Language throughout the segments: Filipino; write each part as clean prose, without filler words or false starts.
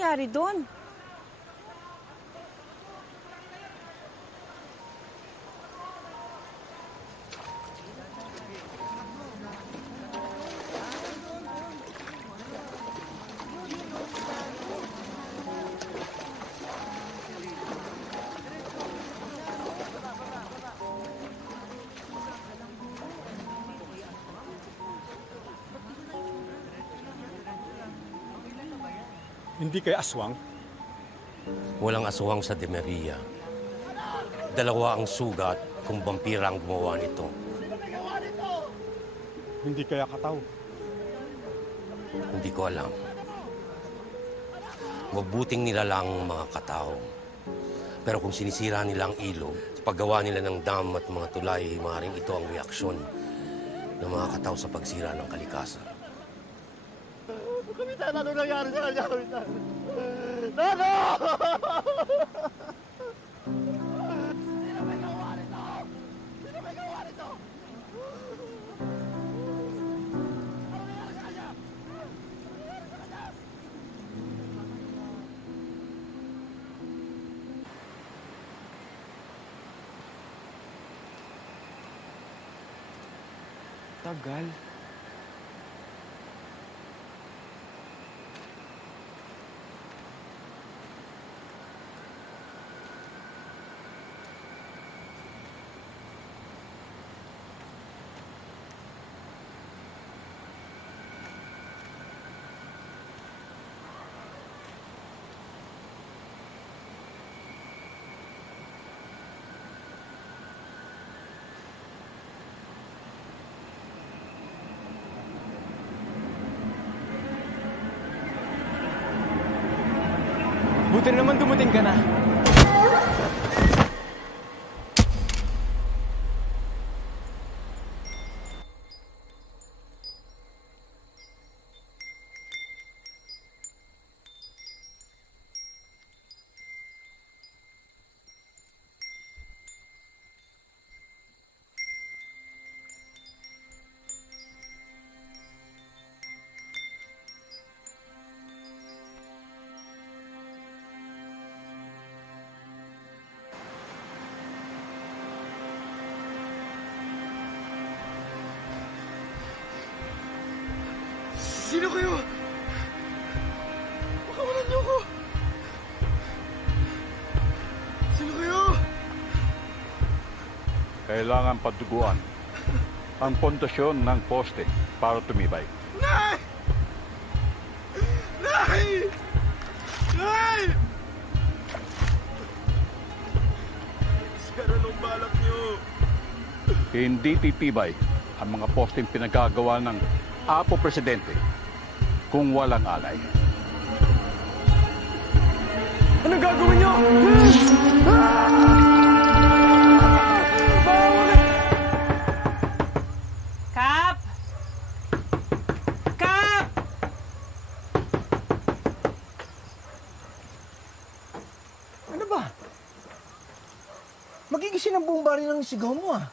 nangyayari doon? Hindi kay aswang? Walang aswang sa Demeria. Dalawa ang sugat kung vampira ang gumawa nito. Hindi kaya kataw? Hindi ko alam. Mabuting nilalang ang mga katao. Pero kung sinisira nila ang ilog, sa paggawa nila ng dam at mga tulay, maaaring ito ang reaksyon ng mga katao sa pagsira ng kalikasan. Kapitan, ano nangyari sa kanya, Kapitan? Nano! Sino may gawa nito? Sino may gawa nito? Ano nangyari sa kanya? Ano nangyari sa kanya? Tagal. Buti naman dumating ka na. Sino kayo? Pakawalan niyo ako! Sino kayo? Kailangan paduguan ang pundasyon ng poste para tumibay. Nay! Nay! Nay! Sara ng balak niyo! Hindi titibay ang mga posteng pinagagawa ng Apo Presidente kung walang alay. Anong gagawin niyo? Kap! Kap! Ano ba? Magigising ang buong bari ng sigaw mo ah.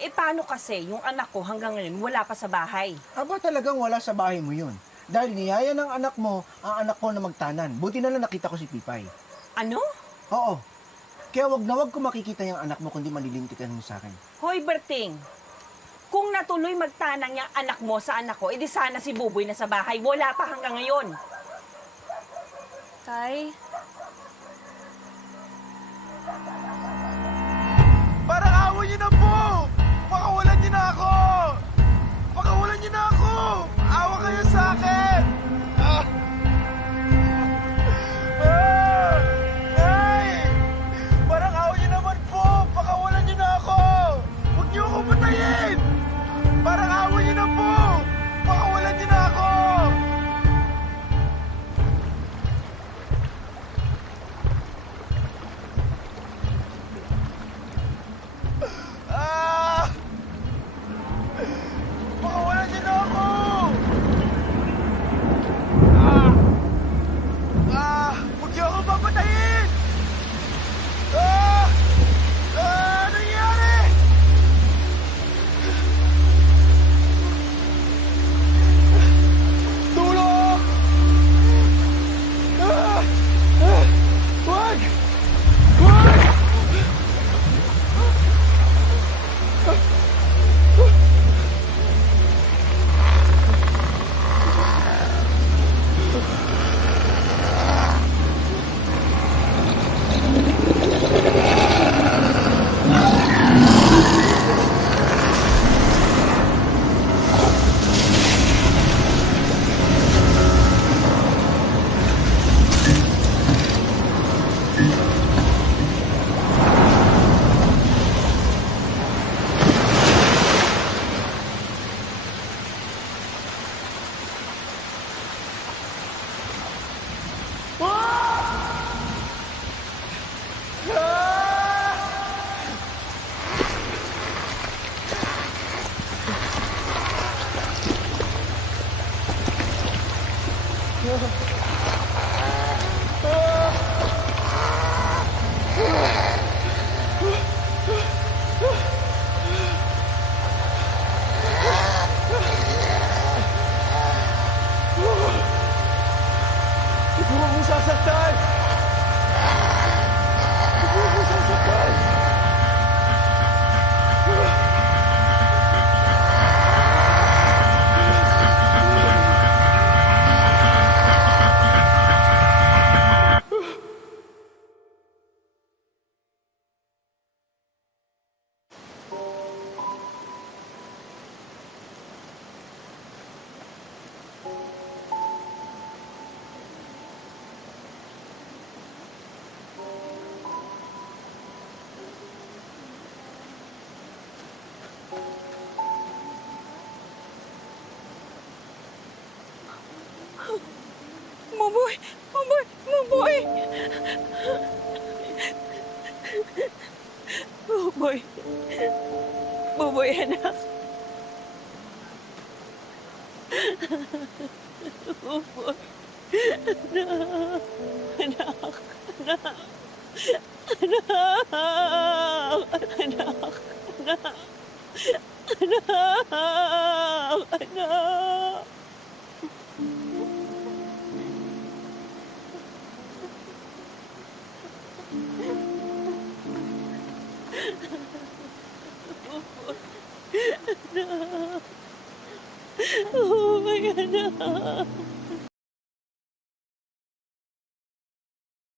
Eh paano kasi yung anak ko hanggang ngayon wala pa sa bahay? Aba talagang wala sa bahay mo yun. Dahil niyaya ng anak mo ang anak ko na magtanan. Buti na lang nakita ko si Pipay. Ano? Oo. Kaya wag na wag ko makikita yung anak mo kundi malilintikan mo sa akin. Hoy, Berting! Kung natuloy magtanang yung anak mo sa anak ko, edi sana si Buboy na sa bahay. Wala pa hanggang ngayon. Tay? Parang awa niyo na po! Pakawalan niyo na ako! Pakawalan niyo na ako! Awa kayo sa akin! Nay! Parang awa niyo naman po! Pakawalan niyo na ako! Huwag niyo ako patayin! Parang awa niyo na po! Pakawalan niyo na ako! Pakawalan niyo na ako! Huwag mo sasaktan! Huwag mo sasaktan! Buboy! Buboy! Buboy! Buboy! Buboy, anak. Buboy. Anak. Anak. Anak. Anak. Anak. Anak. Anak. Oh, my anak.